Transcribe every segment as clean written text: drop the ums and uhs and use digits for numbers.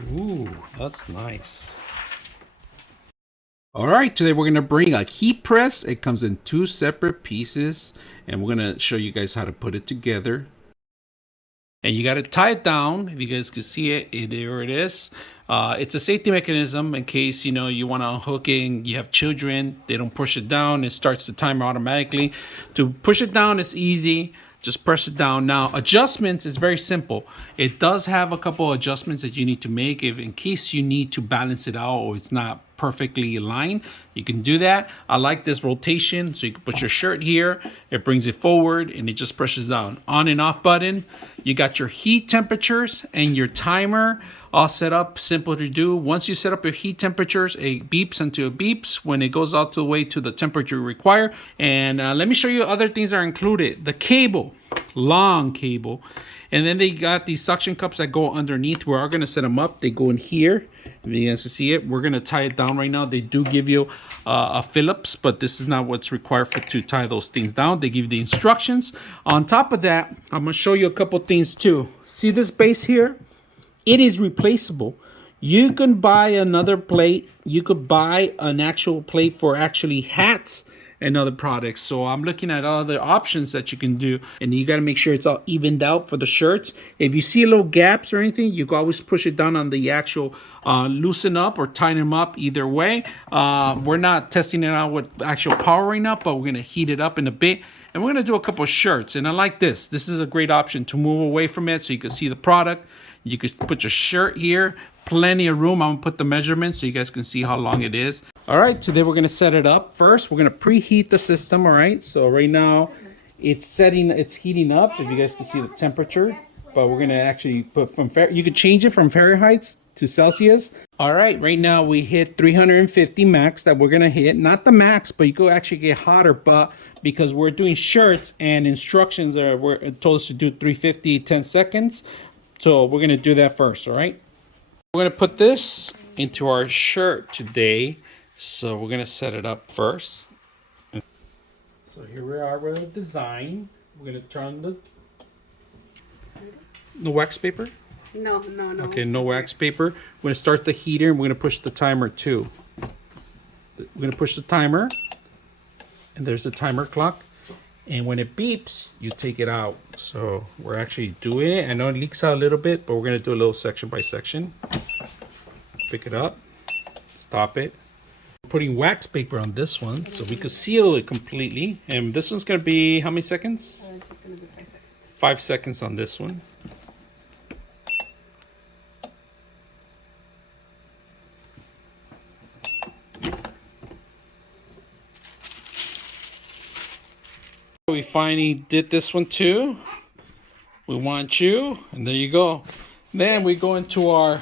Ooh, that's nice. All right, today we're gonna bring a heat press. It comes in 2 separate pieces, and we're gonna show you guys how to put it together. And you got to tie it down. If you guys can see it, there it is. It's a safety mechanism in case you want to unhook it and you have children. They don't push it down. It starts the timer automatically. To push it down, it's easy. Just press it down. Now, adjustments is very simple. It does have a couple of adjustments that you need to make if in case you need to balance it out or it's not perfectly aligned. You can do that. I like this rotation, so you can put your shirt here. It brings it forward and it just presses down. On and off button. You got your heat temperatures and your timer all set up. Simple to do. Once you set up your heat temperatures, it beeps until it beeps when it goes all the way to the temperature you require. And let me show you other things that are included. The cable, long cable. And then they got these suction cups that go underneath. We are going to set them up. They go in here. If you guys can see it, we're going to tie it down right now. They do give you a Phillips, but this is not what's required to tie those things down. They give you the instructions. On top of that, I'm going to show you a couple things too. See this base here? It is replaceable. You can buy another plate. You could buy an actual plate for actually hats and other products. So I'm looking at other options that you can do, and you got to make sure it's all evened out for the shirts. If you see little gaps or anything, you can always push it down on the actual loosen up or tighten them up. Either way, we're not testing it out with actual powering up, but we're going to heat it up in a bit. And we're going to do a couple of shirts. And I like this. This is a great option to move away from it so you can see the product. You can put your shirt here. Plenty of room. I'm going to put the measurements so you guys can see how long it is. All right, today we're going to set it up. First, we're going to preheat the system, all right? So right now, it's heating up, if you guys can see the temperature. But we're going to actually put you could change it from Fahrenheit to Celsius. All right, right now we hit 350 max that we're going to hit. Not the max, but you could actually get hotter, but because we're doing shirts and instructions were told us to do 350, 10 seconds. So we're going to do that first, all right? We're going to put this into our shirt today. So we're going to set it up first. So here we are with the design. We're going to turn the wax paper. No. Okay, no wax paper. We're going to start the heater and we're going to push the timer too. We're going to push the timer. And there's the timer clock. And when it beeps, you take it out. So we're actually doing it. I know it leaks out a little bit, but we're going to do a little section by section. Pick it up. Stop it. We're putting wax paper on this one so we could seal it completely. And this one's going to be how many seconds? It's just going to be 5 seconds. 5 seconds on this one. We finally did this one too. We want you, and there you go. Then we go into our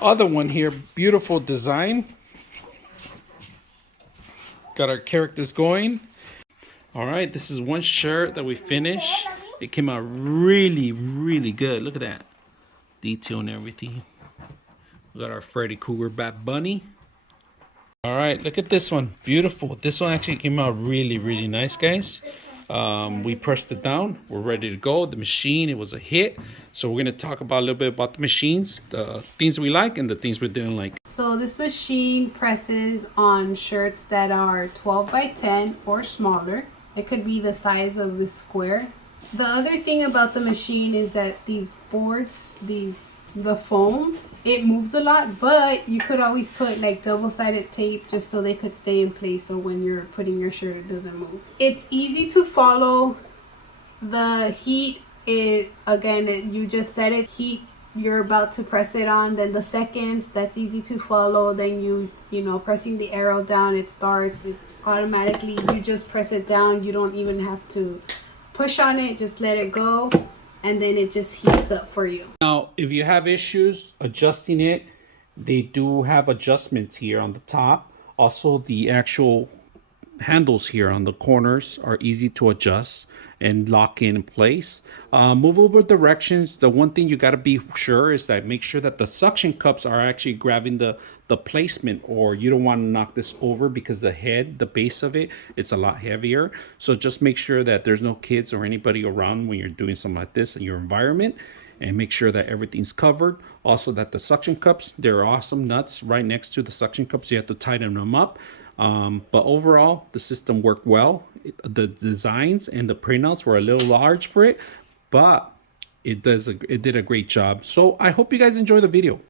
other one here. Beautiful design. Got our characters going. All right, this is one shirt that we finished. It came out really, really good. Look at that detail and everything. We got our Freddy Krueger Bat Bunny. All right, look at this one. Beautiful. This one actually came out really, really nice, guys. We pressed it down. We're ready to go. The machine, it was a hit. So we're going to talk about a little bit about the machines, the things we like and the things we didn't like. So this machine presses on shirts that are 12 by 10 or smaller. It could be the size of this square. The other thing about the machine is that these boards, the foam, it moves a lot, but you could always put like double-sided tape just so they could stay in place, so when you're putting your shirt it doesn't move. It's easy to follow. The heat, you just set it, heat, you're about to press it on, then the seconds, that's easy to follow. Then you pressing the arrow down, it starts, it's automatically, you just press it down, you don't even have to push on it, just let it go. And then it just heats up for you. Now, if you have issues adjusting it, they do have adjustments here on the top. Also, the actual handles here on the corners are easy to adjust. and lock in place. Movable directions, the one thing you got to be sure is that make sure that the suction cups are actually grabbing the placement, or you don't want to knock this over because the base of it, it's a lot heavier. So just make sure that there's no kids or anybody around when you're doing something like this in your environment, and make sure that everything's covered. Also that the suction cups, they're awesome nuts right next to the suction cups. You have to tighten them up. But overall, the system worked well. The designs and the printouts were a little large for it, but it did a great job. So I hope you guys enjoy the video.